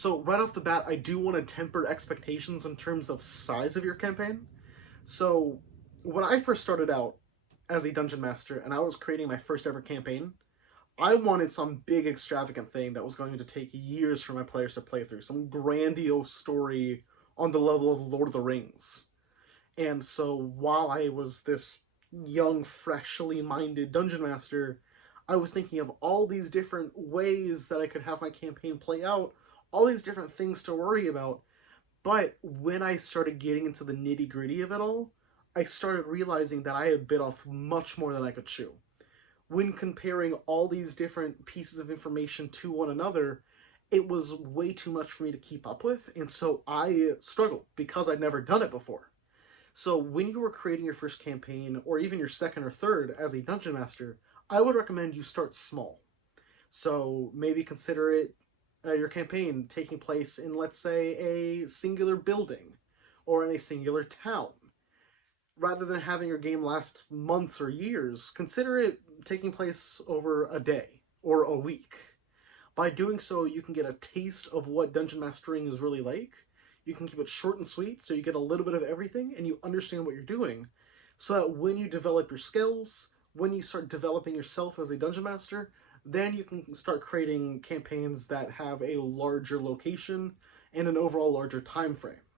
So right off the bat, I do want to temper expectations in terms of size of your campaign. So when I first started out as a dungeon master and I was creating my first ever campaign, I wanted some big extravagant thing that was going to take years for my players to play through, some grandiose story on the level of Lord of the Rings. And so while I was this young, freshly minded dungeon master, I was thinking of all these different ways that I could have my campaign play out, all these different things to worry about. But when I started getting into the nitty gritty of it all, I started realizing that I had bit off much more than I could chew. When comparing all these different pieces of information to one another, it was way too much for me to keep up with, and so I struggled because I'd never done it before. So when you were creating your first campaign, or even your second or third as a dungeon master, I would recommend you start small. So maybe consider it your campaign taking place in, let's say, a singular building or in a singular town. Rather than having your game last months or years, consider it taking place over a day or a week. By doing so, you can get a taste of what dungeon mastering is really like. You can keep it short and sweet so you get a little bit of everything and you understand what you're doing. So that when you develop your skills, when you start developing yourself as a dungeon master, then you can start creating campaigns that have a larger location and an overall larger time frame.